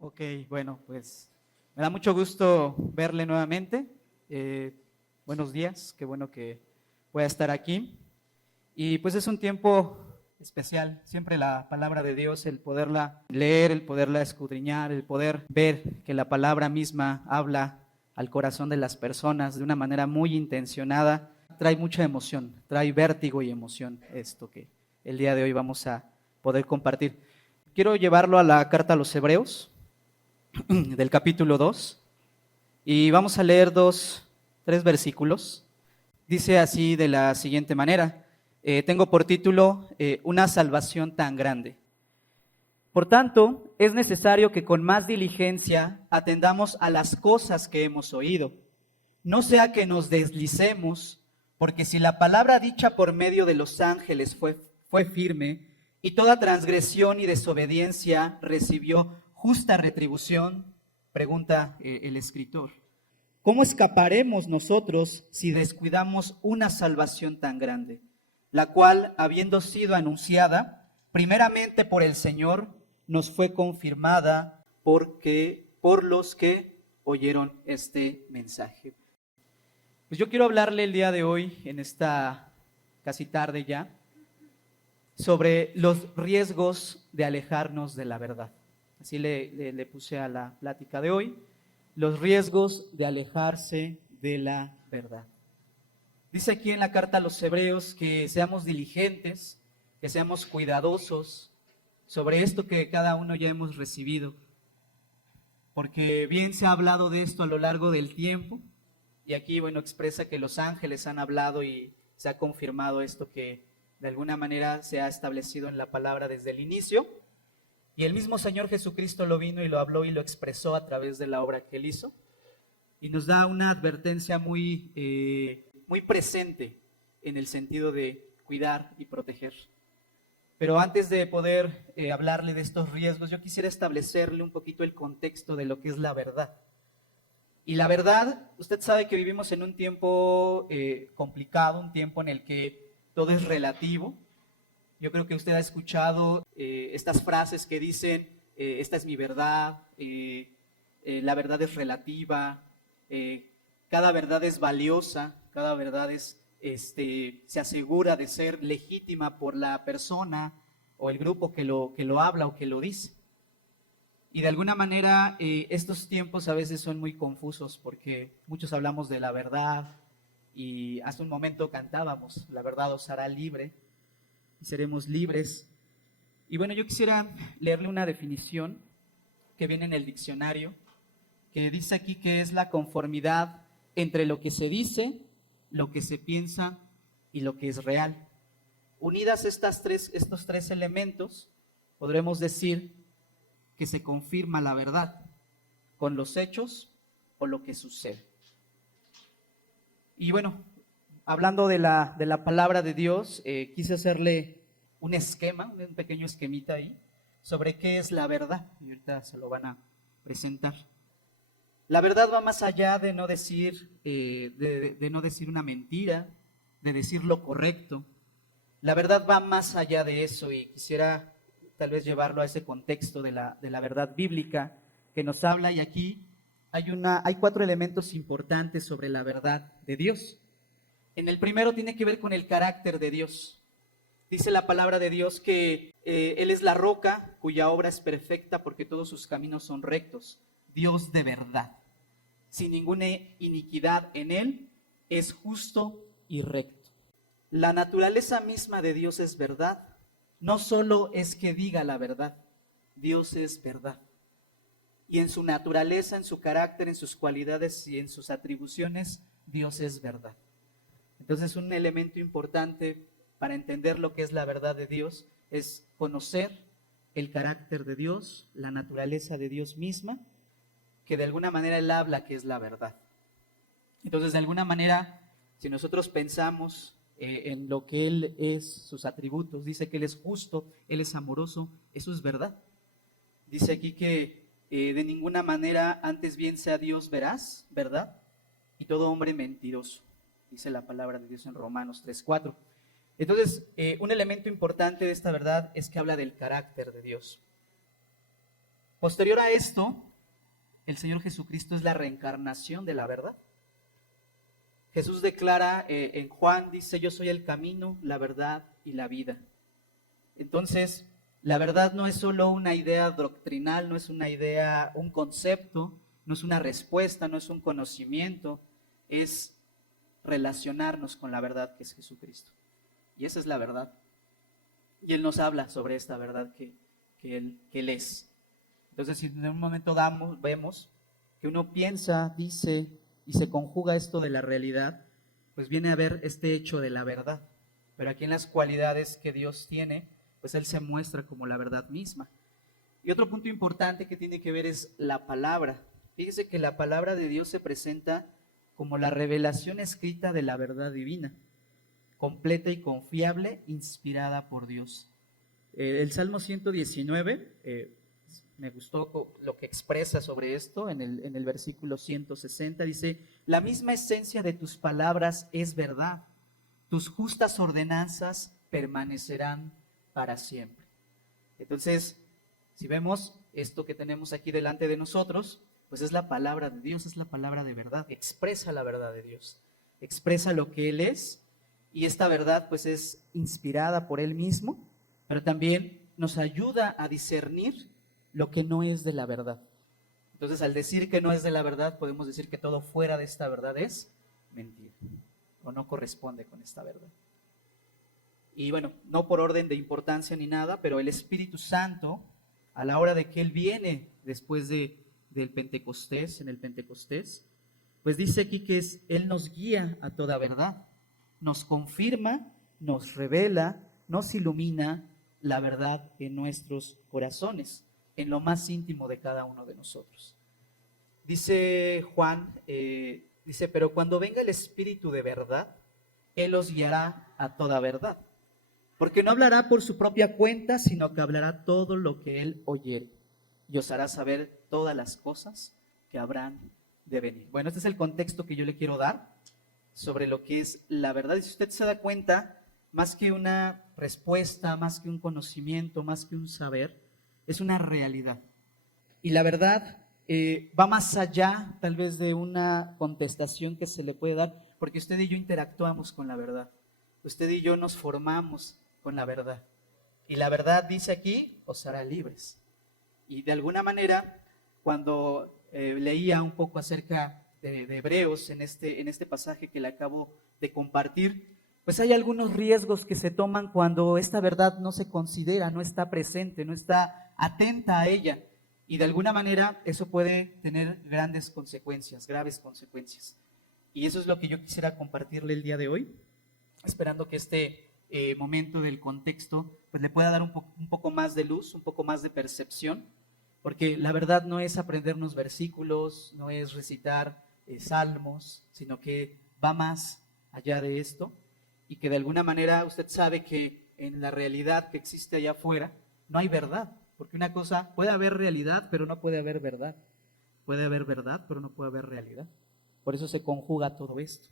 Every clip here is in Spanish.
Ok, bueno, pues me da mucho gusto verle nuevamente. Buenos días, qué bueno que pueda estar aquí. Y pues es un tiempo especial, siempre la palabra de Dios, el poderla leer, el poderla escudriñar, el poder ver que la palabra misma habla al corazón de las personas de una manera muy intencionada, trae mucha emoción, trae vértigo y emoción esto que el día de hoy vamos a poder compartir. Quiero llevarlo a la carta a los Hebreos, del capítulo 2, y vamos a leer tres versículos. Dice así de la siguiente manera, tengo por título, una salvación tan grande. Por tanto, es necesario que con más diligencia atendamos a las cosas que hemos oído, no sea que nos deslicemos, porque si la palabra dicha por medio de los ángeles fue firme, y toda transgresión y desobediencia recibió justa retribución, pregunta el escritor, ¿cómo escaparemos nosotros si descuidamos una salvación tan grande, la cual, habiendo sido anunciada primeramente por el Señor, nos fue confirmada por los que oyeron este mensaje? Pues yo quiero hablarle el día de hoy, en esta casi tarde ya, sobre los riesgos de alejarnos de la verdad. Así le puse a la plática de hoy, los riesgos de alejarse de la verdad. Dice aquí en la carta a los Hebreos que seamos diligentes, que seamos cuidadosos sobre esto que cada uno ya hemos recibido, porque bien se ha hablado de esto a lo largo del tiempo, y aquí, bueno, expresa que los ángeles han hablado y se ha confirmado esto que de alguna manera se ha establecido en la palabra desde el inicio, y el mismo Señor Jesucristo lo vino y lo habló y lo expresó a través de la obra que Él hizo, y nos da una advertencia muy presente en el sentido de cuidar y proteger. Pero antes de poder hablarle de estos riesgos, yo quisiera establecerle un poquito el contexto de lo que es la verdad. Y la verdad, usted sabe que vivimos en un tiempo complicado, un tiempo en el que todo es relativo. Yo creo que usted ha escuchado estas frases que dicen, esta es mi verdad, la verdad es relativa, cada verdad es valiosa, cada verdad se asegura de ser legítima por la persona o el grupo que lo habla o que lo dice. Y de alguna manera estos tiempos a veces son muy confusos porque muchos hablamos de la verdad y hace un momento cantábamos, la verdad os hará libre y seremos libres. Y bueno, yo quisiera leerle una definición que viene en el diccionario, que dice aquí que es la conformidad entre lo que se dice, lo que se piensa y lo que es real. Unidas estos tres elementos, podremos decir que se confirma la verdad con los hechos o lo que sucede. Y bueno, hablando de la palabra de Dios, quise hacerle un esquema, un pequeño esquemita ahí, sobre qué es la verdad. Y ahorita se lo van a presentar. La verdad va más allá de no decir, de no decir una mentira, de decir lo correcto. La verdad va más allá de eso y quisiera tal vez llevarlo a ese contexto de la verdad bíblica que nos habla, y aquí hay cuatro elementos importantes sobre la verdad de Dios. En el primero tiene que ver con el carácter de Dios. Dice la palabra de Dios que Él es la roca cuya obra es perfecta porque todos sus caminos son rectos. Dios de verdad, sin ninguna iniquidad en Él, es justo y recto. La naturaleza misma de Dios es verdad. No solo es que diga la verdad, Dios es verdad. Y en su naturaleza, en su carácter, en sus cualidades y en sus atribuciones, Dios es verdad. Entonces, un elemento importante para entender lo que es la verdad de Dios es conocer el carácter de Dios, la naturaleza de Dios misma, que de alguna manera Él habla que es la verdad. Entonces, de alguna manera, si nosotros pensamos en lo que Él es, sus atributos, dice que Él es justo, Él es amoroso, eso es verdad. Dice aquí que de ninguna manera antes bien sea Dios veraz, ¿verdad? Y todo hombre mentiroso, dice la palabra de Dios en Romanos 3:4. Entonces, un elemento importante de esta verdad es que habla del carácter de Dios. Posterior a esto, el Señor Jesucristo es la reencarnación de la verdad. Jesús declara en Juan, dice, yo soy el camino, la verdad y la vida. Entonces, la verdad no es solo una idea doctrinal, no es una idea, un concepto, no es una respuesta, no es un conocimiento, es relacionarnos con la verdad que es Jesucristo. Y esa es la verdad. Y Él nos habla sobre esta verdad que Él es. Entonces, si en un momento vemos que uno piensa, dice y se conjuga esto de la realidad, pues viene a ver este hecho de la verdad. Pero aquí en las cualidades que Dios tiene, pues Él se muestra como la verdad misma. Y otro punto importante que tiene que ver es la palabra. Fíjese que la palabra de Dios se presenta como la revelación escrita de la verdad divina, completa y confiable, inspirada por Dios. El Salmo 119, me gustó lo que expresa sobre esto en el versículo 160, dice, la misma esencia de tus palabras es verdad, tus justas ordenanzas permanecerán para siempre. Entonces, si vemos esto que tenemos aquí delante de nosotros, pues es la palabra de Dios, es la palabra de verdad, expresa la verdad de Dios, expresa lo que Él es, y esta verdad pues es inspirada por Él mismo, pero también nos ayuda a discernir lo que no es de la verdad. Entonces, al decir que no es de la verdad, podemos decir que todo fuera de esta verdad es mentira, o no corresponde con esta verdad. Y bueno, no por orden de importancia ni nada, pero el Espíritu Santo, a la hora de que Él viene después del Pentecostés, en el Pentecostés, pues dice aquí que Él nos guía a toda verdad, nos confirma, nos revela, nos ilumina la verdad en nuestros corazones, en lo más íntimo de cada uno de nosotros. Dice Juan, dice, pero cuando venga el Espíritu de verdad, Él os guiará a toda verdad, porque no hablará por su propia cuenta, sino que hablará todo lo que Él oyere, y os hará saber todas las cosas que habrán de venir. Bueno, este es el contexto que yo le quiero dar sobre lo que es la verdad. Y si usted se da cuenta, más que una respuesta, más que un conocimiento, más que un saber, es una realidad. Y la verdad va más allá tal vez de una contestación que se le puede dar, porque usted y yo interactuamos con la verdad. Usted y yo nos formamos con la verdad. Y la verdad, dice aquí, os hará libres. Y de alguna manera, cuando leía un poco acerca de Hebreos en este pasaje que le acabo de compartir, pues hay algunos riesgos que se toman cuando esta verdad no se considera, no está presente, no está atenta a ella. Y de alguna manera eso puede tener grandes consecuencias, graves consecuencias. Y eso es lo que yo quisiera compartirle el día de hoy, esperando que este momento del contexto pues le pueda dar un poco más de luz, un poco más de percepción, porque la verdad no es aprendernos versículos, no es recitar salmos, sino que va más allá de esto, y que de alguna manera usted sabe que en la realidad que existe allá afuera no hay verdad, porque una cosa, puede haber realidad, pero no puede haber verdad. Puede haber verdad, pero no puede haber realidad. Por eso se conjuga todo esto.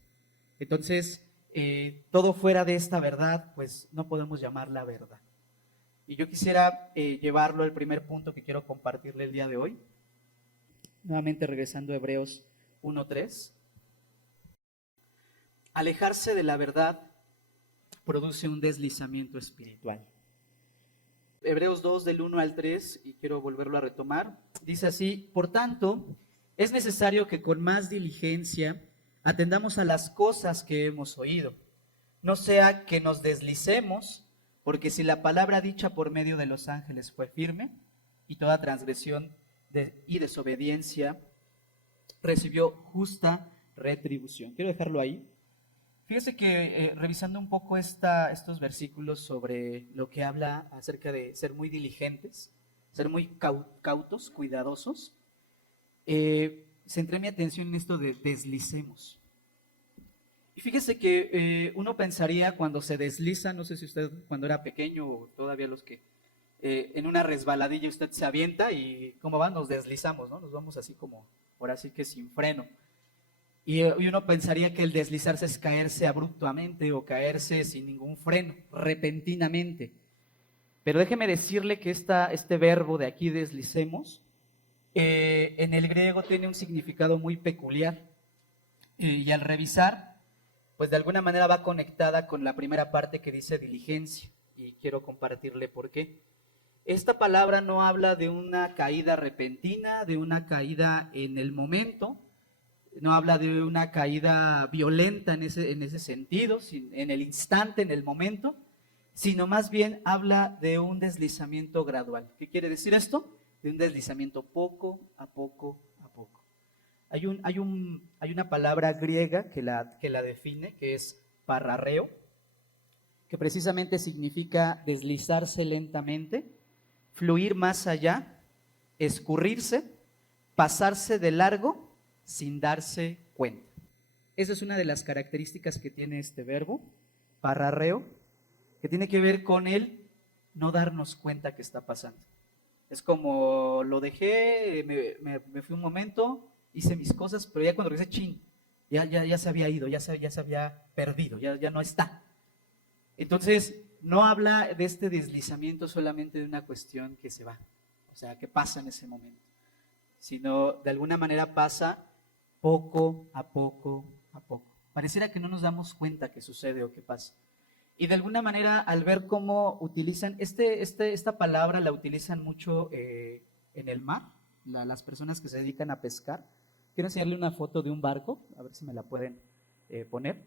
Entonces, todo fuera de esta verdad, pues no podemos llamarla verdad. Y yo quisiera llevarlo al primer punto que quiero compartirle el día de hoy. Nuevamente regresando a Hebreos 1:3. Alejarse de la verdad produce un deslizamiento espiritual. Hebreos 2 del 1 al 3, y quiero volverlo a retomar, dice así: por tanto, es necesario que con más diligencia atendamos a las cosas que hemos oído, no sea que nos deslicemos, porque si la palabra dicha por medio de los ángeles fue firme, y toda transgresión y desobediencia recibió justa retribución. Quiero dejarlo ahí. Fíjese que revisando un poco estos versículos sobre lo que habla acerca de ser muy diligentes, ser muy cautos, cuidadosos, centré mi atención en esto de deslicemos. Y fíjese que uno pensaría cuando se desliza, no sé si usted cuando era pequeño o todavía los que en una resbaladilla usted se avienta y ¿cómo va? Nos deslizamos, ¿no? Nos vamos así como, por así que sin freno. Y uno pensaría que el deslizarse es caerse abruptamente o caerse sin ningún freno, repentinamente. Pero déjeme decirle que este verbo de aquí, deslicemos, En el griego tiene un significado muy peculiar y al revisar, pues de alguna manera va conectada con la primera parte que dice diligencia, y quiero compartirle por qué. Esta palabra no habla de una caída repentina, de una caída en el momento, no habla de una caída violenta en ese sentido, en el instante, en el momento, sino más bien habla de un deslizamiento gradual. ¿Qué quiere decir esto? De un deslizamiento poco a poco a poco. Hay una palabra griega que la define, que es pararreo, que precisamente significa deslizarse lentamente, fluir más allá, escurrirse, pasarse de largo sin darse cuenta. Esa es una de las características que tiene este verbo, pararreo, que tiene que ver con el no darnos cuenta que está pasando. Es como lo dejé, me fui un momento, hice mis cosas, pero ya cuando regresé, chin, ya se había ido, ya se había perdido, ya no está. Entonces, no habla de este deslizamiento solamente de una cuestión que se va, o sea, que pasa en ese momento, sino de alguna manera pasa poco a poco a poco. Pareciera que no nos damos cuenta que sucede o que pasa. Y de alguna manera, al ver cómo utilizan, esta palabra la utilizan mucho en el mar, las personas que se dedican a pescar. Quiero enseñarle una foto de un barco, a ver si me la pueden poner.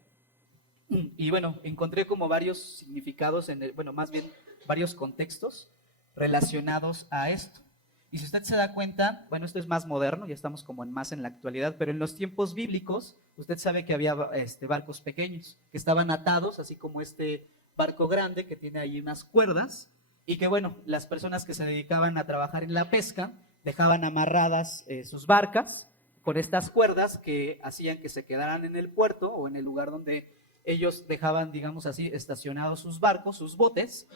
Y bueno, encontré como varios significados, más bien varios contextos relacionados a esto. Y si usted se da cuenta, bueno, esto es más moderno, ya estamos como más en la actualidad, pero en los tiempos bíblicos, usted sabe que había barcos pequeños que estaban atados, así como este barco grande que tiene ahí unas cuerdas, y que bueno, las personas que se dedicaban a trabajar en la pesca dejaban amarradas sus barcas con estas cuerdas que hacían que se quedaran en el puerto o en el lugar donde ellos dejaban, digamos así, estacionados sus barcos, sus botes,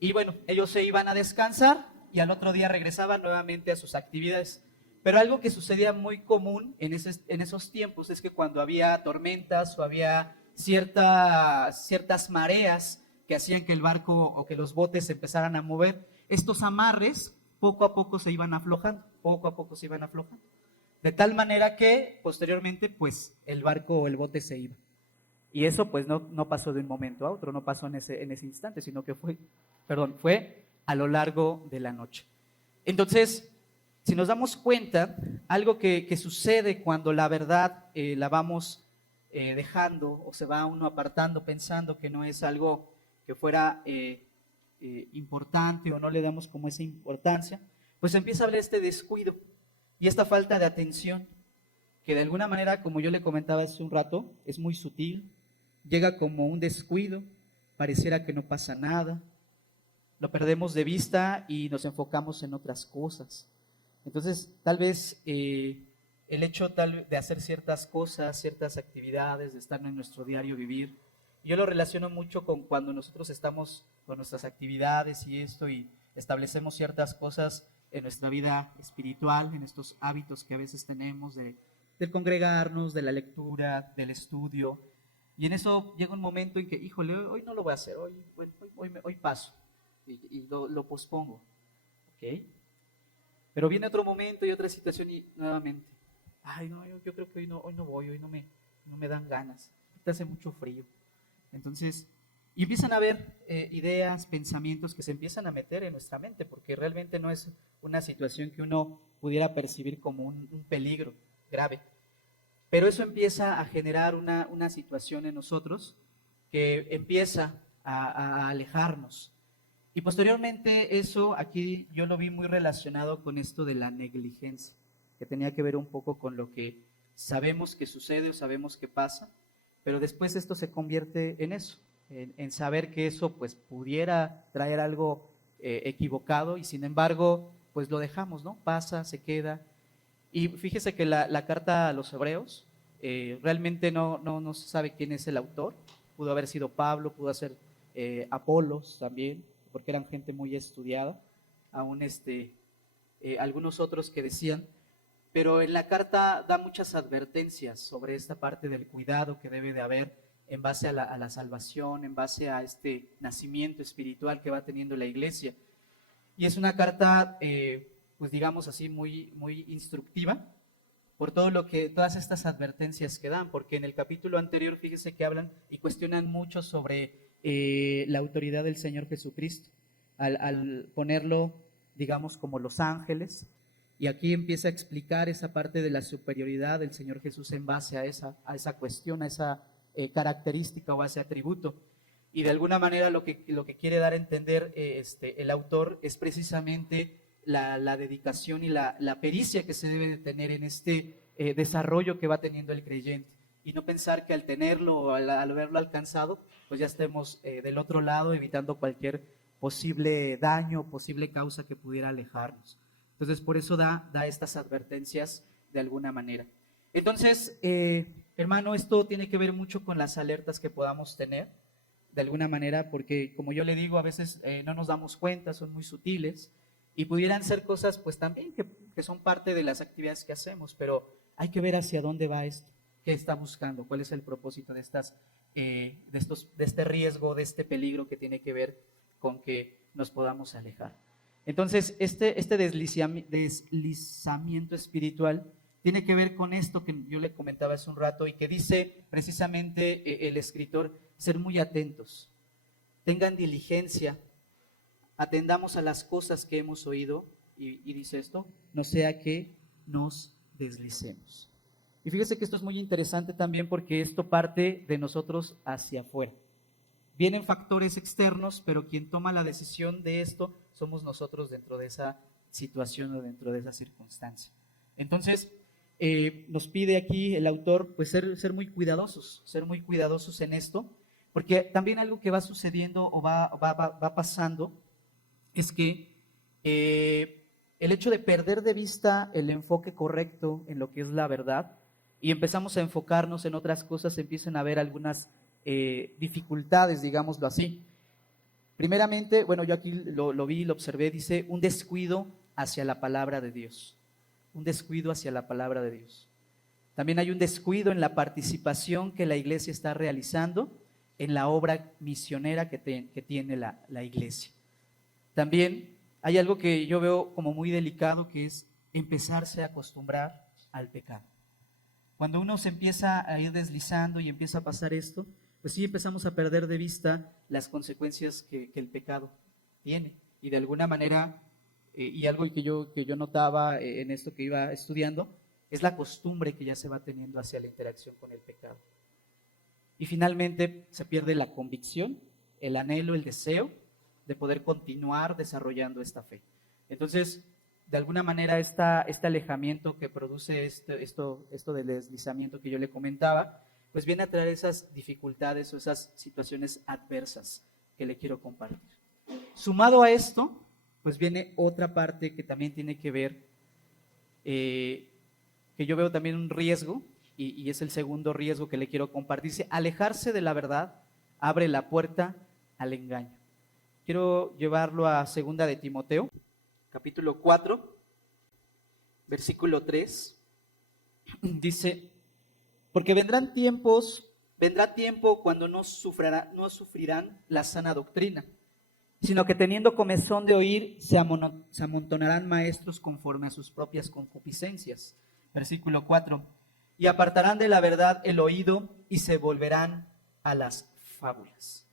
y bueno, ellos se iban a descansar y al otro día regresaban nuevamente a sus actividades. Pero algo que sucedía muy común en esos tiempos es que cuando había tormentas o había ciertas mareas que hacían que el barco o que los botes se empezaran a mover, estos amarres poco a poco se iban aflojando, poco a poco se iban aflojando. De tal manera que posteriormente pues el barco o el bote se iba. Y eso pues no pasó de un momento a otro, no pasó en ese instante, sino que fue a lo largo de la noche. Entonces, si nos damos cuenta, algo que sucede cuando la verdad la vamos dejando o se va uno apartando pensando que no es algo que fuera importante o no le damos como esa importancia, pues empieza a haber este descuido y esta falta de atención que de alguna manera, como yo le comentaba hace un rato, es muy sutil, llega como un descuido, pareciera que no pasa nada, lo perdemos de vista y nos enfocamos en otras cosas. Entonces, tal vez el hecho de hacer ciertas cosas, ciertas actividades, de estar en nuestro diario vivir, yo lo relaciono mucho con cuando nosotros estamos con nuestras actividades y esto y establecemos ciertas cosas en nuestra vida espiritual, en estos hábitos que a veces tenemos del congregarnos, de la lectura, del estudio. Y en eso llega un momento en que, híjole, hoy no lo voy a hacer, hoy paso y lo pospongo. ¿Ok? Pero viene otro momento y otra situación y nuevamente, ay, no, yo creo que hoy no voy, no me dan ganas, ahorita hace mucho frío. Entonces, y empiezan a haber ideas, pensamientos que se empiezan a meter en nuestra mente, porque realmente no es una situación que uno pudiera percibir como un peligro grave. Pero eso empieza a generar una situación en nosotros que empieza a alejarnos. Y posteriormente eso aquí yo lo vi muy relacionado con esto de la negligencia, que tenía que ver un poco con lo que sabemos que sucede o sabemos que pasa, pero después esto se convierte en eso, en saber que eso pues pudiera traer algo equivocado y sin embargo pues lo dejamos, ¿no? Pasa, se queda. Y fíjese que la carta a los hebreos realmente no se sabe quién es el autor, pudo haber sido Pablo, pudo ser Apolos también, porque eran gente muy estudiada, aún algunos otros que decían, pero en la carta da muchas advertencias sobre esta parte del cuidado que debe de haber en base a la salvación, en base a este nacimiento espiritual que va teniendo la iglesia. Y es una carta pues digamos así, muy instructiva por todas estas advertencias que dan, porque en el capítulo anterior, fíjese que hablan y cuestionan mucho sobre la autoridad del Señor Jesucristo, al ponerlo, digamos, como los ángeles, y aquí empieza a explicar esa parte de la superioridad del Señor Jesús en base a esa cuestión, a esa característica o a ese atributo. Y de alguna manera lo que quiere dar a entender el autor es precisamente la dedicación y la pericia que se debe de tener en este desarrollo que va teniendo el creyente. Y no pensar que al tenerlo o al haberlo alcanzado, pues ya estemos del otro lado evitando cualquier posible daño, posible causa que pudiera alejarnos. Entonces, por eso da estas advertencias de alguna manera. Entonces, hermano, esto tiene que ver mucho con las alertas que podamos tener, de alguna manera, porque como yo le digo, a veces no nos damos cuenta, son muy sutiles, y pudieran ser cosas, pues también que son parte de las actividades que hacemos, pero hay que ver hacia dónde va esto, qué está buscando, cuál es el propósito de este riesgo, de este peligro que tiene que ver con que nos podamos alejar. Entonces, este deslizamiento espiritual tiene que ver con esto que yo le comentaba hace un rato y que dice precisamente el escritor, ser muy atentos, tengan diligencia, atendamos a las cosas que hemos oído, y dice esto, no sea que nos deslicemos. Y fíjese que esto es muy interesante también porque esto parte de nosotros hacia afuera. Vienen factores externos, pero quien toma la decisión de esto somos nosotros dentro de esa situación o dentro de esa circunstancia. Entonces, nos pide aquí el autor pues ser muy cuidadosos en esto, porque también algo que va sucediendo o va pasando es que el hecho de perder de vista el enfoque correcto en lo que es la verdad y empezamos a enfocarnos en otras cosas, empiezan a haber algunas dificultades, digámoslo así. Primeramente, bueno, yo aquí lo vi, lo observé, dice un descuido hacia la palabra de Dios. Un descuido hacia la palabra de Dios. También hay un descuido en la participación que la iglesia está realizando en la obra misionera que tiene la iglesia. También hay algo que yo veo como muy delicado, que es empezarse a acostumbrar al pecado. Cuando uno se empieza a ir deslizando y empieza a pasar esto, pues sí empezamos a perder de vista las consecuencias que el pecado tiene. Y de alguna manera, y algo que yo notaba en esto que iba estudiando, es la costumbre que ya se va teniendo hacia la interacción con el pecado. Y finalmente se pierde la convicción, el anhelo, el deseo de poder continuar desarrollando esta fe. Entonces, de alguna manera, este alejamiento que produce esto del deslizamiento que yo le comentaba, pues viene a traer esas dificultades o esas situaciones adversas que le quiero compartir. Sumado a esto, pues viene otra parte que también tiene que ver, que yo veo también un riesgo, y es el segundo riesgo que le quiero compartir. Dice, alejarse de la verdad abre la puerta al engaño. Quiero llevarlo a 2 de Timoteo, capítulo 4, versículo 3. Dice, porque vendrá tiempo cuando no sufrirán la sana doctrina, sino que teniendo comezón de oír, se amontonarán maestros conforme a sus propias concupiscencias. Versículo 4. Y apartarán de la verdad el oído y se volverán a las fábulas.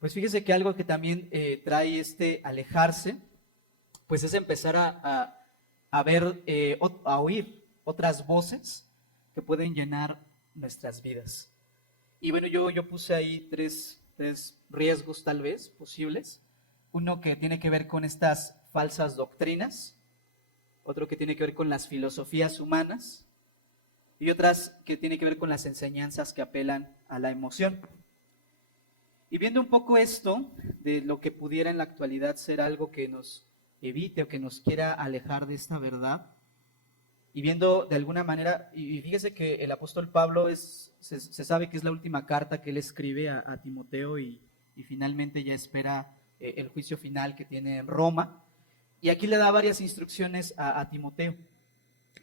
Pues fíjese que algo que también trae alejarse, pues es empezar a ver, a oír otras voces que pueden llenar nuestras vidas. Y bueno, yo puse ahí tres riesgos tal vez posibles. Uno que tiene que ver con estas falsas doctrinas, otro que tiene que ver con las filosofías humanas y otras que tiene que ver con las enseñanzas que apelan a la emoción. Y viendo un poco esto de lo que pudiera en la actualidad ser algo que nos evite o que nos quiera alejar de esta verdad, y viendo de alguna manera, y fíjese que el apóstol Pablo se sabe que es la última carta que él escribe a Timoteo y finalmente ya espera el juicio final que tiene en Roma. Y aquí le da varias instrucciones a Timoteo,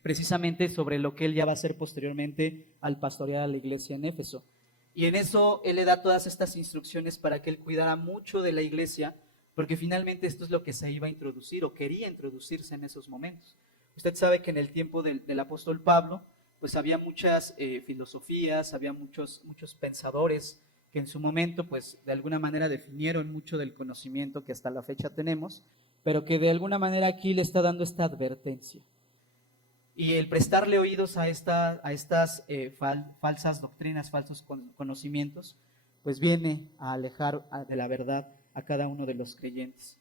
precisamente sobre lo que él ya va a hacer posteriormente al pastorear a la iglesia en Éfeso. Y en eso él le da todas estas instrucciones para que él cuidara mucho de la iglesia, porque finalmente esto es lo que se iba a introducir o quería introducirse en esos momentos. Usted sabe que en el tiempo del apóstol Pablo, pues había muchas filosofías, había muchos pensadores que en su momento, pues de alguna manera definieron mucho del conocimiento que hasta la fecha tenemos, pero que de alguna manera aquí le está dando esta advertencia. Y el prestarle oídos a estas falsas doctrinas, falsos conocimientos, pues viene a alejar de la verdad a cada uno de los creyentes.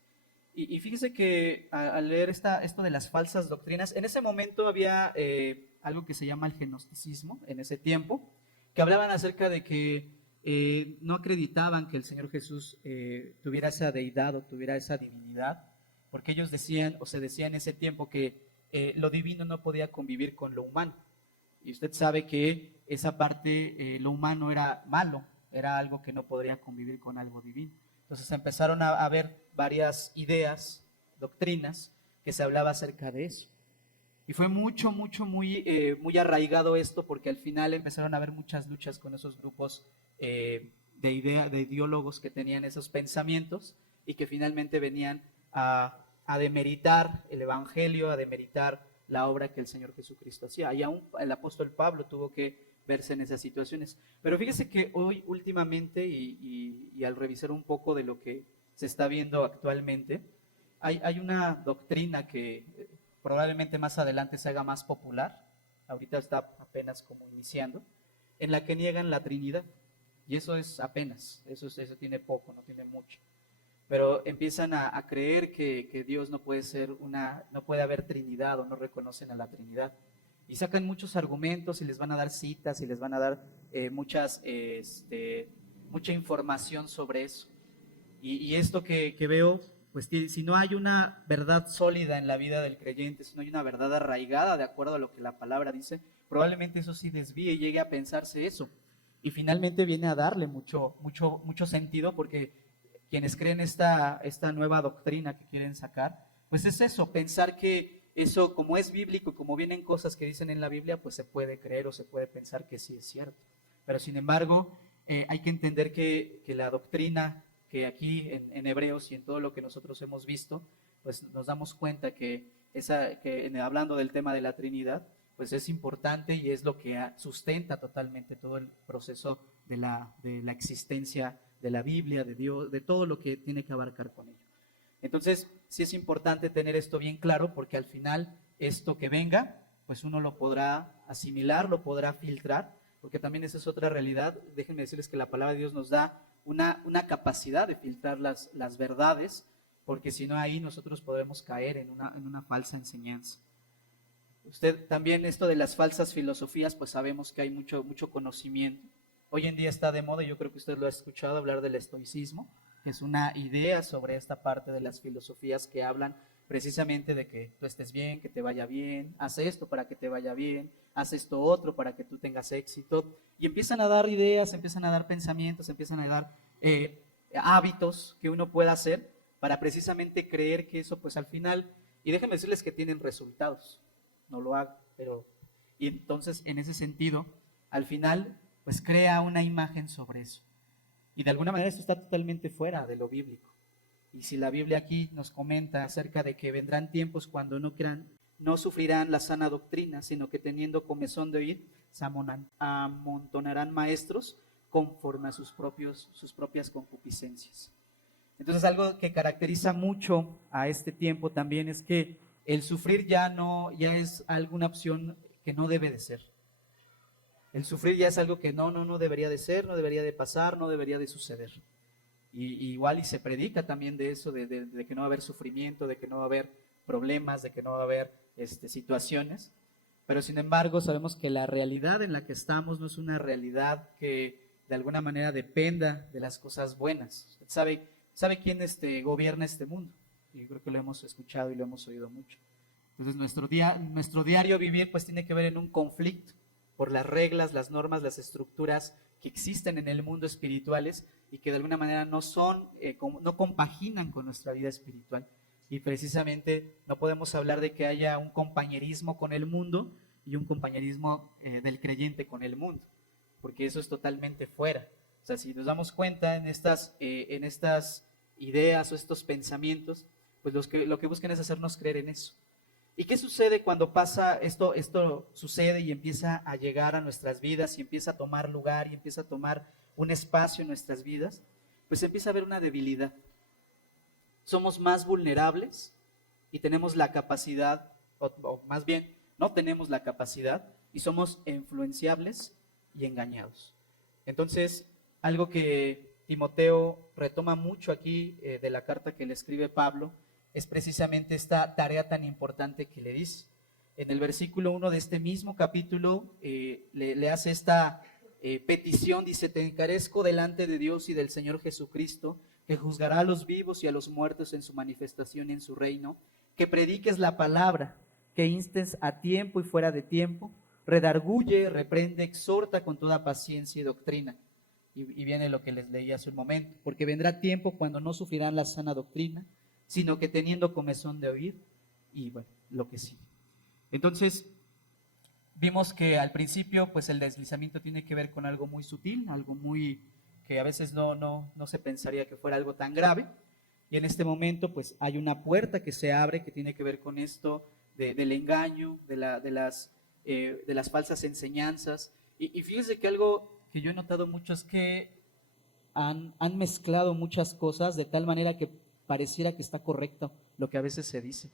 Y fíjese que al leer esto de las falsas doctrinas, en ese momento había algo que se llama el gnosticismo, en ese tiempo, que hablaban acerca de que no acreditaban que el Señor Jesús tuviera esa deidad o tuviera esa divinidad, porque ellos decían, o se decía en ese tiempo, que lo divino no podía convivir con lo humano. Y usted sabe que esa parte, lo humano era malo, era algo que no podría convivir con algo divino. Entonces empezaron a haber varias ideas, doctrinas, que se hablaba acerca de eso. Y fue muy arraigado esto, porque al final empezaron a haber muchas luchas con esos grupos de ideólogos que tenían esos pensamientos y que finalmente venían a demeritar el Evangelio, a demeritar la obra que el Señor Jesucristo hacía. Y aún el apóstol Pablo tuvo que verse en esas situaciones. Pero fíjese que hoy últimamente, y al revisar un poco de lo que se está viendo actualmente, hay una doctrina que probablemente más adelante se haga más popular, ahorita está apenas como iniciando, en la que niegan la Trinidad. Y eso es apenas, eso tiene poco, no tiene mucho. Pero empiezan a creer que Dios no puede haber Trinidad, o no reconocen a la Trinidad. Y sacan muchos argumentos y les van a dar citas y les van a dar mucha información sobre eso. Y esto que veo, pues si no hay una verdad sólida en la vida del creyente, si no hay una verdad arraigada de acuerdo a lo que la palabra dice, probablemente eso sí desvíe y llegue a pensarse eso. Y finalmente viene a darle mucho sentido, porque quienes creen esta nueva doctrina que quieren sacar, pues es eso, pensar que eso, como es bíblico, como vienen cosas que dicen en la Biblia, pues se puede creer o se puede pensar que sí es cierto. Pero sin embargo, hay que entender que la doctrina que aquí en Hebreos y en todo lo que nosotros hemos visto, pues nos damos cuenta que hablando del tema de la Trinidad, pues es importante y es lo que sustenta totalmente todo el proceso de la existencia de la Biblia, de Dios, de todo lo que tiene que abarcar con ello. Entonces, sí es importante tener esto bien claro, porque al final esto que venga, pues uno lo podrá asimilar, lo podrá filtrar, porque también esa es otra realidad. Déjenme decirles que la palabra de Dios nos da una capacidad de filtrar las verdades, porque si no ahí nosotros podemos caer en una falsa enseñanza. Usted también, esto de las falsas filosofías, pues sabemos que hay mucho conocimiento. Hoy en día está de moda, y yo creo que usted lo ha escuchado, hablar del estoicismo, que es una idea sobre esta parte de las filosofías que hablan precisamente de que tú estés bien, que te vaya bien, haz esto para que te vaya bien, haz esto otro para que tú tengas éxito, y empiezan a dar ideas, empiezan a dar pensamientos, empiezan a dar hábitos que uno pueda hacer para precisamente creer que eso, pues al final, y déjenme decirles que tienen resultados, no lo hago, pero, y entonces en ese sentido, al final, pues crea una imagen sobre eso. Y de alguna manera esto está totalmente fuera de lo bíblico. Y si la Biblia aquí nos comenta acerca de que vendrán tiempos cuando no sufrirán la sana doctrina, sino que teniendo comezón de oír, se amontonarán maestros conforme a sus propias concupiscencias. Entonces, algo que caracteriza mucho a este tiempo también es que el sufrir ya es alguna opción que no debe de ser. El sufrir ya es algo que no debería de ser, no debería de pasar, no debería de suceder. Y igual y se predica también de eso, de que no va a haber sufrimiento, de que no va a haber problemas, de que no va a haber situaciones. Pero sin embargo sabemos que la realidad en la que estamos no es una realidad que de alguna manera dependa de las cosas buenas. Usted sabe quién gobierna este mundo. Y yo creo que lo hemos escuchado y lo hemos oído mucho. Entonces nuestro diario vivir pues tiene que ver en un conflicto por las reglas, las normas, las estructuras que existen en el mundo espirituales y que de alguna manera no compaginan con nuestra vida espiritual. Y precisamente no podemos hablar de que haya un compañerismo con el mundo y un compañerismo del creyente con el mundo, porque eso es totalmente fuera. O sea, si nos damos cuenta en estas ideas o estos pensamientos, pues lo que buscan es hacernos creer en eso. ¿Y qué sucede cuando pasa esto sucede y empieza a llegar a nuestras vidas y empieza a tomar lugar y empieza a tomar un espacio en nuestras vidas? Pues empieza a haber una debilidad. Somos más vulnerables y tenemos la capacidad, o más bien, no tenemos la capacidad y somos influenciables y engañados. Entonces, algo que Timoteo retoma mucho aquí de la carta que le escribe Pablo es precisamente esta tarea tan importante que le dice. En el versículo 1 de este mismo capítulo le hace esta petición, dice: te encarezco delante de Dios y del Señor Jesucristo, que juzgará a los vivos y a los muertos en su manifestación y en su reino, que prediques la palabra, que instes a tiempo y fuera de tiempo, redarguye, reprende, exhorta con toda paciencia y doctrina. Y viene lo que les leí hace un momento: porque vendrá tiempo cuando no sufrirán la sana doctrina, sino que teniendo comezón de oír, y bueno, lo que sí. Entonces, vimos que al principio, pues el deslizamiento tiene que ver con algo muy sutil, algo muy que a veces no se pensaría que fuera algo tan grave. Y en este momento, pues hay una puerta que se abre que tiene que ver con esto del engaño, de las falsas enseñanzas. Y fíjense que algo que yo he notado mucho es que han mezclado muchas cosas de tal manera que pareciera que está correcto lo que a veces se dice.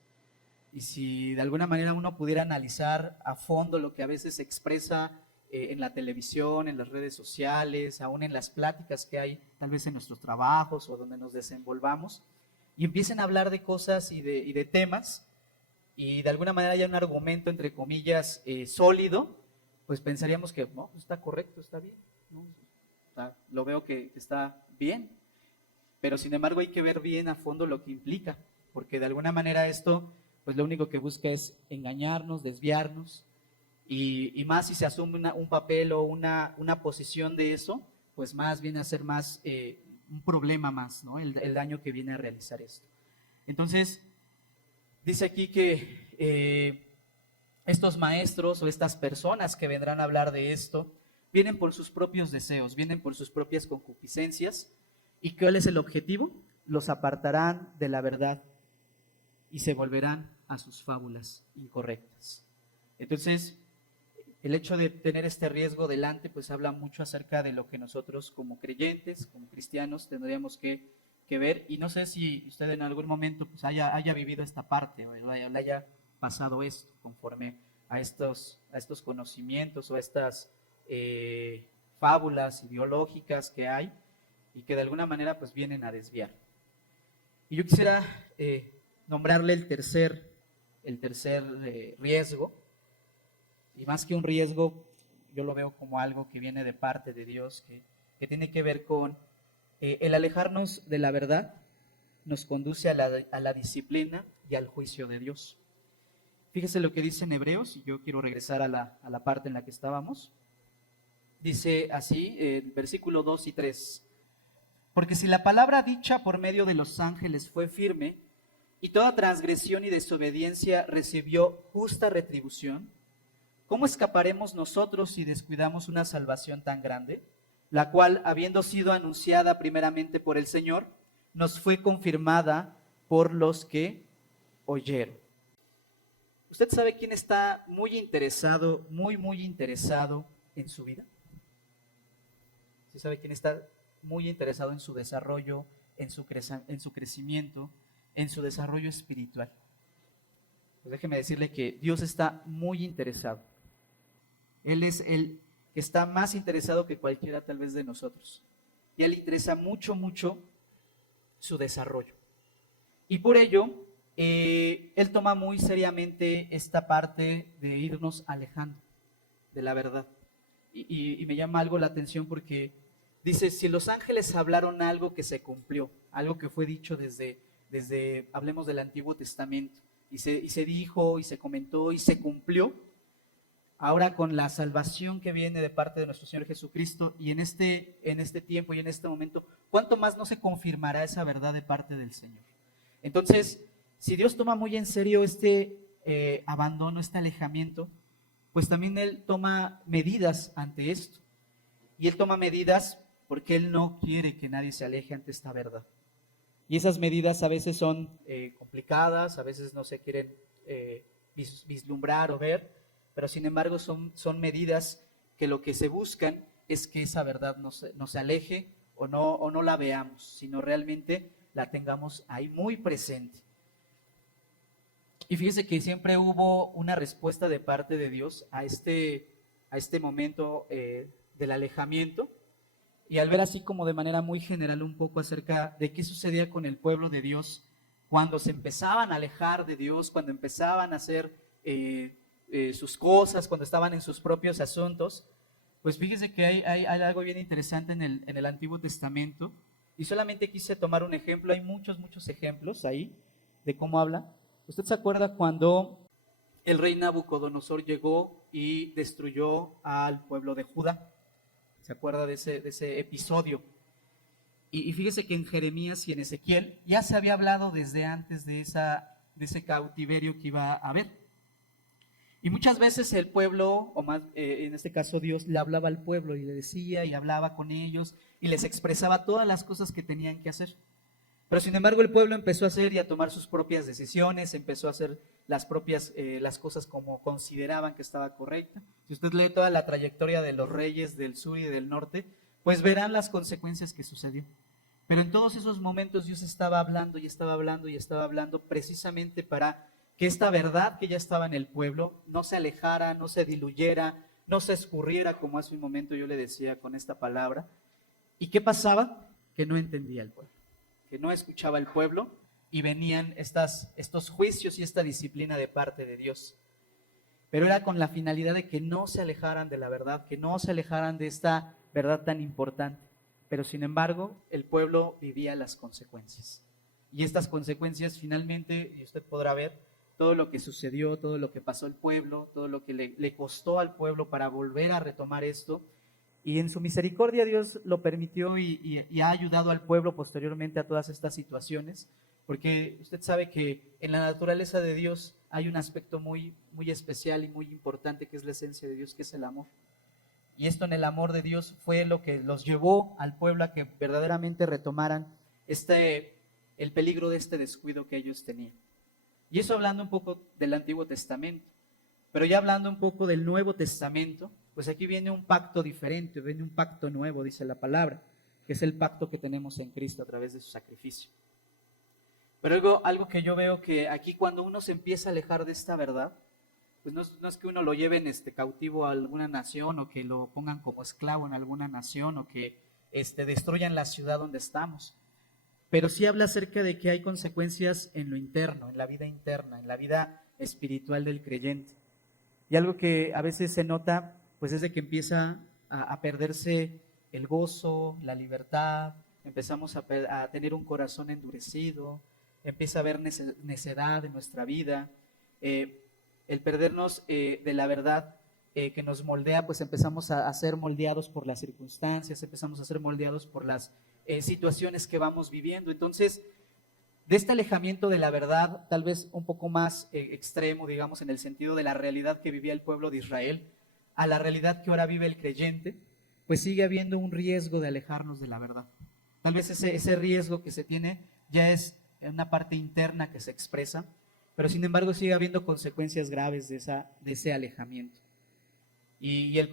Y si de alguna manera uno pudiera analizar a fondo lo que a veces se expresa en la televisión, en las redes sociales, aún en las pláticas que hay tal vez en nuestros trabajos o donde nos desenvolvamos, y empiecen a hablar de cosas y de temas, y de alguna manera haya un argumento, entre comillas, sólido, pues pensaríamos que no, está correcto, está bien, ¿no? Lo veo que está bien, pero sin embargo hay que ver bien a fondo lo que implica, porque de alguna manera esto, pues lo único que busca es engañarnos, desviarnos, y más si se asume un papel o una posición de eso, pues más viene a ser más un problema más, ¿no? El daño que viene a realizar esto. Entonces, dice aquí que estos maestros o estas personas que vendrán a hablar de esto, vienen por sus propios deseos, vienen por sus propias concupiscencias. ¿Y cuál es el objetivo? Los apartarán de la verdad y se volverán a sus fábulas incorrectas. Entonces, el hecho de tener este riesgo delante, pues habla mucho acerca de lo que nosotros como creyentes, como cristianos, tendríamos que ver. Y no sé si usted en algún momento pues haya vivido esta parte, o le haya pasado esto conforme a estos conocimientos o a estas fábulas ideológicas que hay y que de alguna manera pues vienen a desviar. Y yo quisiera nombrarle el tercer riesgo, y más que un riesgo, yo lo veo como algo que viene de parte de Dios, que tiene que ver con el alejarnos de la verdad, nos conduce a la disciplina y al juicio de Dios. Fíjese lo que dice en Hebreos, y yo quiero regresar a la parte en la que estábamos. Dice así, el versículo 2 y 3. Porque si la palabra dicha por medio de los ángeles fue firme, y toda transgresión y desobediencia recibió justa retribución, ¿cómo escaparemos nosotros si descuidamos una salvación tan grande, la cual, habiendo sido anunciada primeramente por el Señor, nos fue confirmada por los que oyeron? ¿Usted sabe quién está muy interesado, muy interesado en su vida? ¿Sí sabe quién está muy interesado en su desarrollo, en su crecimiento, en su desarrollo espiritual? Pues déjeme decirle que Dios está muy interesado. Él es el que está más interesado que cualquiera tal vez de nosotros. Y a Él le interesa mucho su desarrollo. Y por ello, Él toma muy seriamente esta parte de irnos alejando de la verdad. Y me llama algo la atención porque dice: si los ángeles hablaron algo que se cumplió, algo que fue dicho desde hablemos del Antiguo Testamento, y se dijo, y se comentó, y se cumplió, ahora con la salvación que viene de parte de nuestro Señor Jesucristo, y en este tiempo y en este momento, ¿cuánto más no se confirmará esa verdad de parte del Señor? Entonces, si Dios toma muy en serio este abandono, este alejamiento, pues también Él toma medidas ante esto. Y Él toma medidas porque Él no quiere que nadie se aleje ante esta verdad. Y esas medidas a veces son complicadas, a veces no se quieren vislumbrar o ver, pero sin embargo son medidas que lo que se buscan es que esa verdad no se aleje o no la veamos, sino realmente la tengamos ahí muy presente. Y fíjese que siempre hubo una respuesta de parte de Dios a este momento del alejamiento, y al ver así como de manera muy general un poco acerca de qué sucedía con el pueblo de Dios cuando se empezaban a alejar de Dios, cuando empezaban a hacer sus cosas, cuando estaban en sus propios asuntos, pues fíjese que hay algo bien interesante en el Antiguo Testamento, y solamente quise tomar un ejemplo. Hay muchos ejemplos ahí de cómo habla. ¿Usted se acuerda cuando el rey Nabucodonosor llegó y destruyó al pueblo de Judá? ¿Se acuerda de ese episodio? Y fíjese que en Jeremías y en Ezequiel ya se había hablado desde antes de ese cautiverio que iba a haber. Y muchas veces el pueblo, o más en este caso Dios, le hablaba al pueblo y le decía y hablaba con ellos y les expresaba todas las cosas que tenían que hacer. Pero sin embargo el pueblo empezó a hacer y a tomar sus propias decisiones, empezó a hacer las cosas como consideraban que estaba correcta. Si usted lee toda la trayectoria de los reyes del sur y del norte, pues verán las consecuencias que sucedió. Pero en todos esos momentos Dios estaba hablando y estaba hablando y estaba hablando precisamente para que esta verdad que ya estaba en el pueblo no se alejara, no se diluyera, no se escurriera, como hace un momento yo le decía con esta palabra. ¿Y qué pasaba? Que no entendía el pueblo, que no escuchaba el pueblo, y venían estos juicios y esta disciplina de parte de Dios. Pero era con la finalidad de que no se alejaran de la verdad, que no se alejaran de esta verdad tan importante. Pero sin embargo, el pueblo vivía las consecuencias. Y estas consecuencias finalmente, y usted podrá ver, todo lo que sucedió, todo lo que pasó al pueblo, todo lo que le costó al pueblo para volver a retomar esto. Y en su misericordia Dios lo permitió y ha ayudado al pueblo posteriormente a todas estas situaciones, porque usted sabe que en la naturaleza de Dios hay un aspecto muy especial y muy importante, que es la esencia de Dios, que es el amor. Y esto en el amor de Dios fue lo que los llevó al pueblo a que verdaderamente retomaran el peligro de este descuido que ellos tenían. Y eso hablando un poco del Antiguo Testamento. Pero ya hablando un poco del Nuevo Testamento, pues aquí viene un pacto diferente, viene un pacto nuevo, dice la palabra, que es el pacto que tenemos en Cristo a través de su sacrificio. Pero algo que yo veo que aquí, cuando uno se empieza a alejar de esta verdad, pues no es que uno lo lleven cautivo a alguna nación, o que lo pongan como esclavo en alguna nación, o que destruyan la ciudad donde estamos. Pero sí habla acerca de que hay consecuencias en lo interno, en la vida interna, en la vida espiritual del creyente. Y algo que a veces se nota, pues es de que empieza a perderse el gozo, la libertad, empezamos a tener un corazón endurecido, empieza a haber necedad en nuestra vida, el perdernos de la verdad que nos moldea, pues empezamos a ser moldeados por las circunstancias, empezamos a ser moldeados por las situaciones que vamos viviendo. Entonces, de este alejamiento de la verdad, tal vez un poco más extremo, digamos, en el sentido de la realidad que vivía el pueblo de Israel, a la realidad que ahora vive el creyente, pues sigue habiendo un riesgo de alejarnos de la verdad. Tal vez ese riesgo que se tiene ya es una parte interna que se expresa, pero sin embargo sigue habiendo consecuencias graves de ese alejamiento. Y el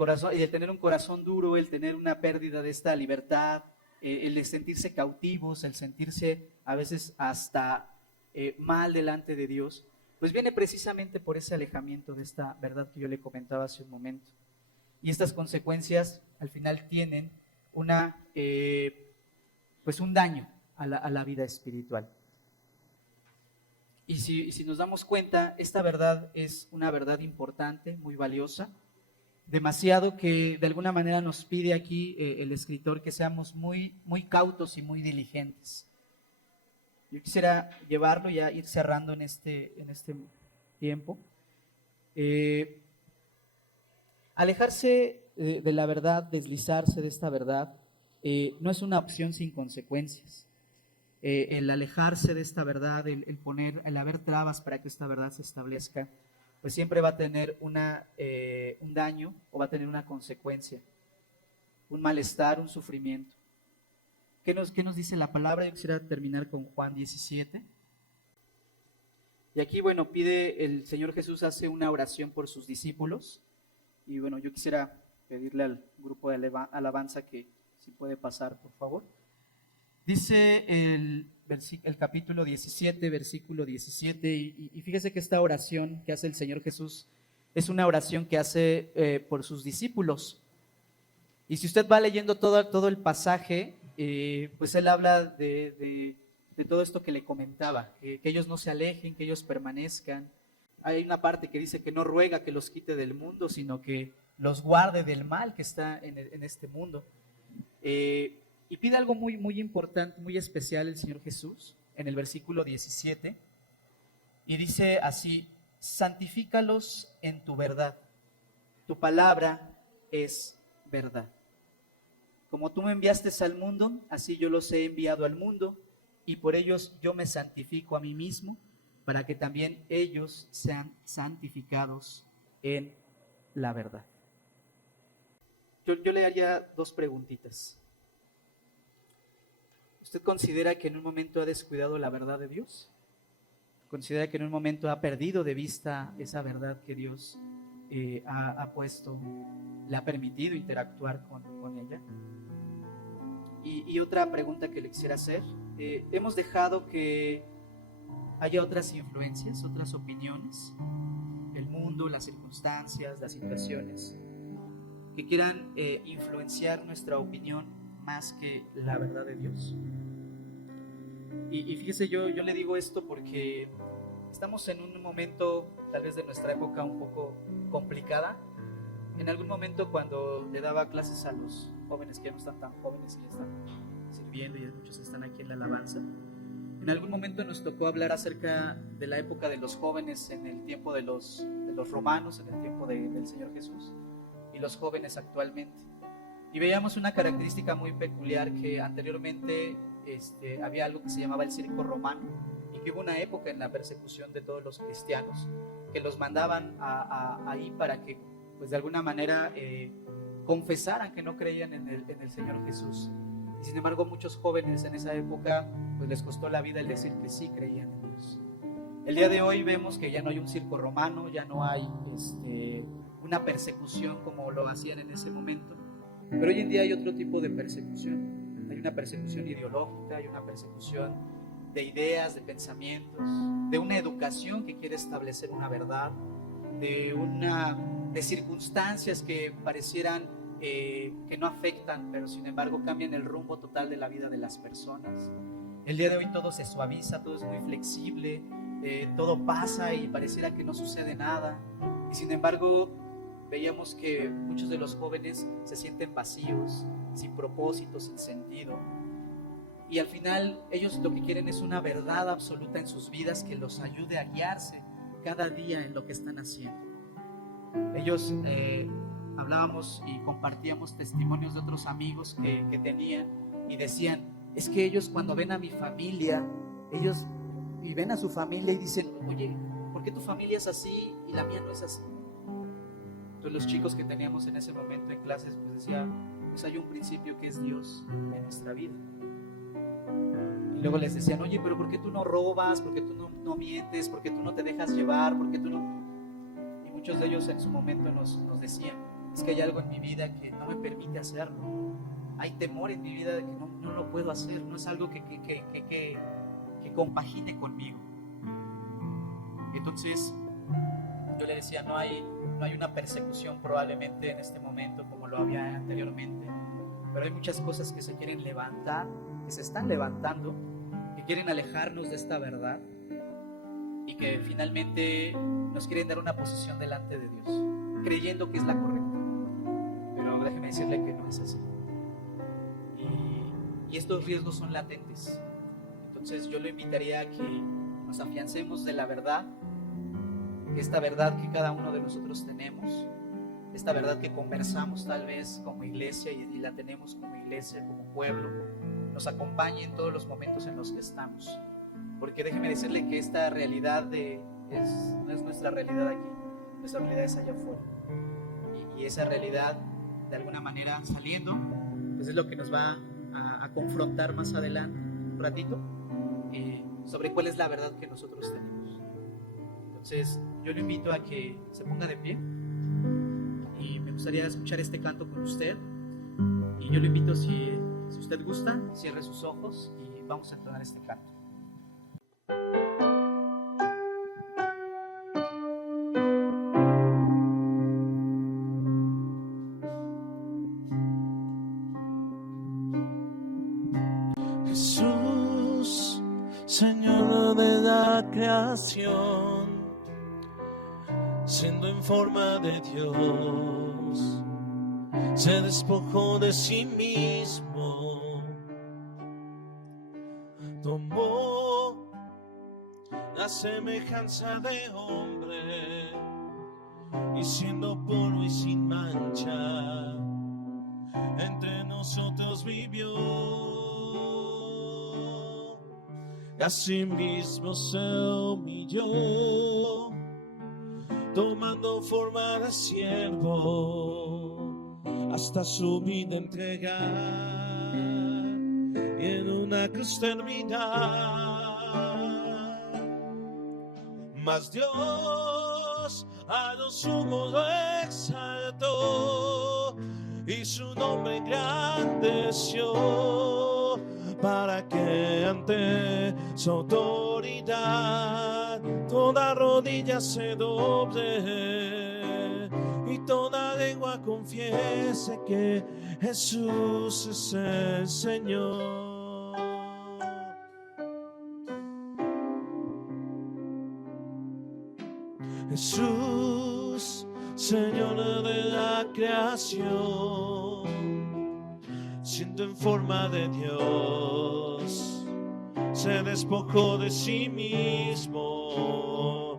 tener un corazón duro, el tener una pérdida de esta libertad, el de sentirse cautivos, el sentirse a veces hasta mal delante de Dios, pues viene precisamente por ese alejamiento de esta verdad que yo le comentaba hace un momento. Y estas consecuencias al final tienen pues un daño a la vida espiritual. Y si nos damos cuenta, esta verdad es una verdad importante, muy valiosa, demasiado, que de alguna manera nos pide aquí el escritor que seamos muy cautos y muy diligentes. Yo quisiera llevarlo y a ir cerrando en este tiempo. Alejarse de la verdad, deslizarse de esta verdad, no es una opción sin consecuencias. El alejarse de esta verdad, el haber trabas para que esta verdad se establezca, pues siempre va a tener un daño, o va a tener una consecuencia, un malestar, un sufrimiento. ¿Qué nos dice la palabra? Yo quisiera terminar con Juan 17. Y aquí, bueno, el Señor Jesús hace una oración por sus discípulos. Y bueno, yo quisiera pedirle al grupo de alabanza que si puede pasar, por favor. Dice el capítulo 17, versículo 17, y fíjese que esta oración que hace el Señor Jesús es una oración que hace por sus discípulos. Y si usted va leyendo todo el pasaje, pues él habla de todo esto que le comentaba, que ellos no se alejen, que ellos permanezcan. Hay una parte que dice que no ruega que los quite del mundo, sino que los guarde del mal que está en este mundo. Y pide algo muy, muy importante, muy especial el Señor Jesús en el versículo 17. Y dice así: santifícalos en tu verdad. Tu palabra es verdad. Como tú me enviaste al mundo, así yo los he enviado al mundo, y por ellos yo me santifico a mí mismo, para que también ellos sean santificados en la verdad. Yo le haría dos preguntitas. ¿Usted considera que en un momento ha descuidado la verdad de Dios? ¿Considera que en un momento ha perdido de vista esa verdad que Dios ha puesto, le ha permitido interactuar con ella? Y otra pregunta que le quisiera hacer, ¿hemos dejado que haya otras influencias, otras opiniones, el mundo, las circunstancias, las situaciones, que quieran influenciar nuestra opinión más que la verdad de Dios? Y fíjese, yo le digo esto porque estamos en un momento tal vez de nuestra época un poco complicada. En algún momento cuando le daba clases a los jóvenes que ya no están tan jóvenes y ya están sirviendo, y muchos están aquí en la alabanza, en algún momento nos tocó hablar acerca de la época de los jóvenes en el tiempo de los romanos, en el tiempo del Señor Jesús, y los jóvenes actualmente. Y veíamos una característica muy peculiar, que anteriormente había algo que se llamaba el circo romano, y que hubo una época en la persecución de todos los cristianos que los mandaban ahí para que pues de alguna manera confesaran que no creían en el Señor Jesús. Y sin embargo muchos jóvenes en esa época pues les costó la vida el decir que sí creían en Dios. El día de hoy vemos que ya no hay un circo romano, ya no hay una persecución como lo hacían en ese momento, pero hoy en día hay otro tipo de persecución. Hay una persecución ideológica, hay una persecución de ideas, de pensamientos, de una educación que quiere establecer una verdad, de circunstancias que parecieran que no afectan, pero sin embargo cambian el rumbo total de la vida de las personas. El día de hoy todo se suaviza, todo es muy flexible, todo pasa y pareciera que no sucede nada, y sin embargo veíamos que muchos de los jóvenes se sienten vacíos, sin propósito, sin sentido, y al final ellos lo que quieren es una verdad absoluta en sus vidas que los ayude a guiarse cada día en lo que están haciendo. Ellos hablábamos y compartíamos testimonios de otros amigos que tenían, y decían: es que ellos cuando ven a mi familia, ellos y ven a su familia y dicen: oye, ¿por qué tu familia es así y la mía no es así? Entonces los chicos que teníamos en ese momento en clases pues decían: pues hay un principio que es Dios en nuestra vida. Y luego les decían: oye, pero ¿por qué tú no robas? ¿Por qué tú no mientes? ¿Por qué tú no te dejas llevar? ¿Por qué tú no...? Y muchos de ellos en su momento nos decían: es que hay algo en mi vida que no me permite hacerlo. Hay temor en mi vida de que no lo puedo hacer. No es algo que compagine conmigo. Entonces yo le decía: no hay una persecución probablemente en este momento como lo había anteriormente, pero hay muchas cosas que se quieren levantar, que se están levantando, que quieren alejarnos de esta verdad y que finalmente nos quieren dar una posición delante de Dios, creyendo que es la correcta. Pero déjeme decirle que no es así. Y estos riesgos son latentes. Entonces yo lo invitaría a que nos afiancemos de la verdad, esta verdad que cada uno de nosotros tenemos, esta verdad que conversamos tal vez como iglesia y la tenemos como iglesia, como pueblo, nos acompañe en todos los momentos en los que estamos. Porque déjeme decirle que esta realidad no es nuestra realidad aquí, nuestra realidad es allá afuera. Y esa realidad, de alguna manera, saliendo, pues es lo que nos va a confrontar más adelante, un ratito, sobre cuál es la verdad que nosotros tenemos. Entonces, yo lo invito a que se ponga de pie y me gustaría escuchar este canto con usted. Y yo lo invito, si usted gusta, cierre sus ojos y vamos a entonar este canto. Jesús, Señor de la creación, siendo en forma de Dios, se despojó de sí mismo, tomó la semejanza de hombre y siendo puro y sin mancha, entre nosotros vivió. Asimismo se humilló, tomando forma de siervo, hasta su vida entregar y en una cruz terminar. Mas Dios a lo sumo lo exaltó y su nombre engrandeció, para que ante su autoridad toda rodilla se doble y toda lengua confiese que Jesús es el Señor. Jesús, Señor de la creación, siendo en forma de Dios, se despojó de sí mismo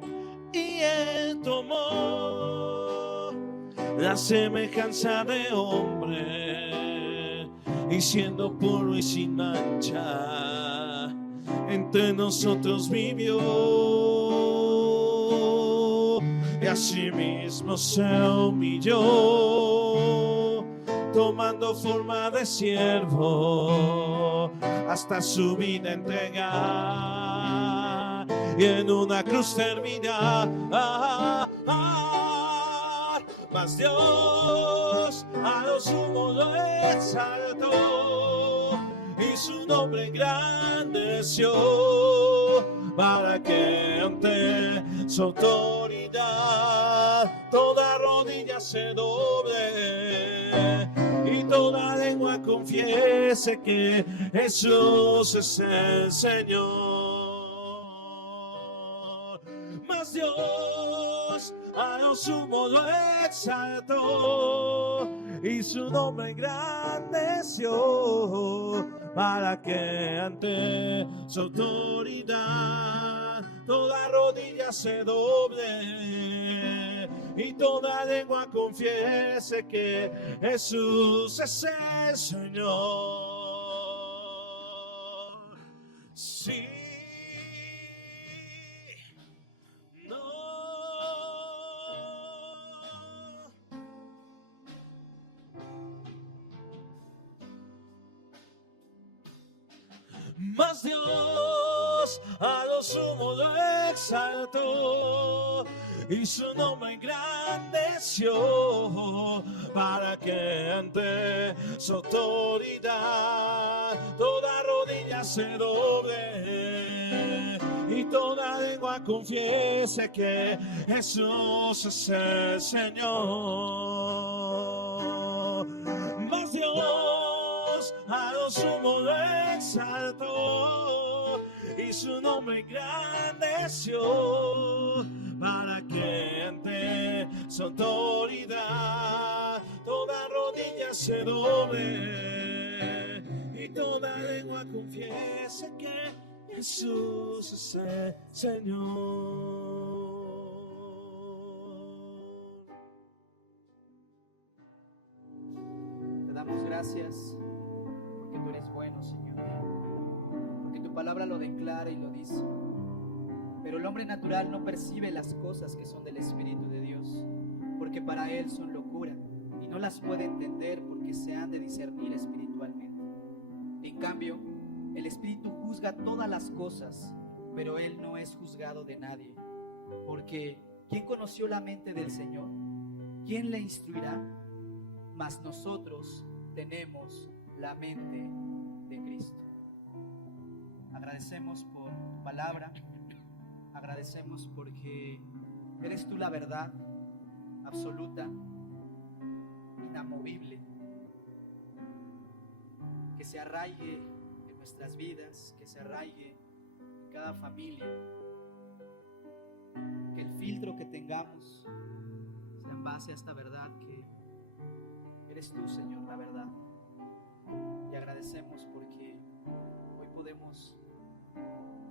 y Él tomó la semejanza de hombre y siendo puro y sin mancha, entre nosotros vivió. Y asimismo se humilló, tomando forma de siervo, hasta su vida entregar y en una cruz terminar. Mas Dios a lo sumo lo exaltó y su nombre engrandeció, para que ante su autoridad toda rodilla se doble y toda lengua confiese que Jesús es el Señor. Mas Dios a lo sumo lo exaltó y su nombre engrandeció, para que ante su autoridad toda rodilla se doble y toda lengua confiese que Jesús es el Señor. Sí. Mas Dios a lo sumo lo exaltó y su nombre engrandeció, para que ante su autoridad toda rodilla se doble y toda lengua confiese que Jesús es el Señor. Mas Dios a lo sumo lo exaltó y su nombre engrandeció, para que ante su autoridad toda rodilla se doble y toda lengua confiese que Jesús es el Señor. Te damos gracias porque tú eres bueno, Señor, porque tu palabra lo declara y lo dice. Pero el hombre natural no percibe las cosas que son del Espíritu de Dios, porque para él son locura y no las puede entender, porque se han de discernir espiritualmente. En cambio, el Espíritu juzga todas las cosas, pero Él no es juzgado de nadie. Porque ¿quién conoció la mente del Señor? ¿Quién le instruirá? Mas nosotros tenemos la mente de Cristo. Agradecemos por tu palabra. Agradecemos porque eres tú la verdad absoluta, inamovible, que se arraigue en nuestras vidas, que se arraigue en cada familia, que el filtro que tengamos sea en base a esta verdad que eres tú, Señor, la verdad. Y agradecemos porque hoy podemos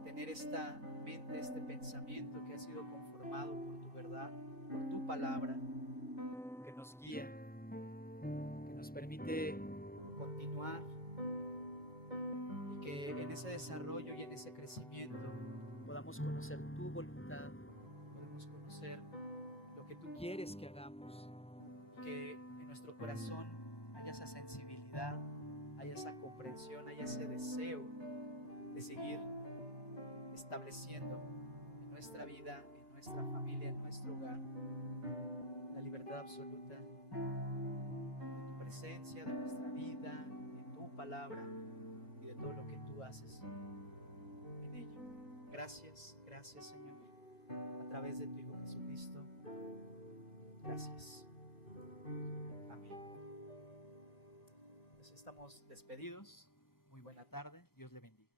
tener esta mente, este pensamiento que ha sido conformado por tu verdad, por tu palabra, que nos guía, que nos permite continuar y que en ese desarrollo y en ese crecimiento podamos conocer tu voluntad, podamos conocer lo que tú quieres que hagamos y que en nuestro corazón haya esa sensibilidad, haya esa comprensión, haya ese deseo de seguir estableciendo en nuestra vida, en nuestra familia, en nuestro hogar, la libertad absoluta de tu presencia, de nuestra vida, de tu palabra y de todo lo que tú haces en ella. Gracias, gracias, Señor, a través de tu Hijo Jesucristo. Gracias. Amén. Pues estamos despedidos. Muy buena tarde. Dios le bendiga.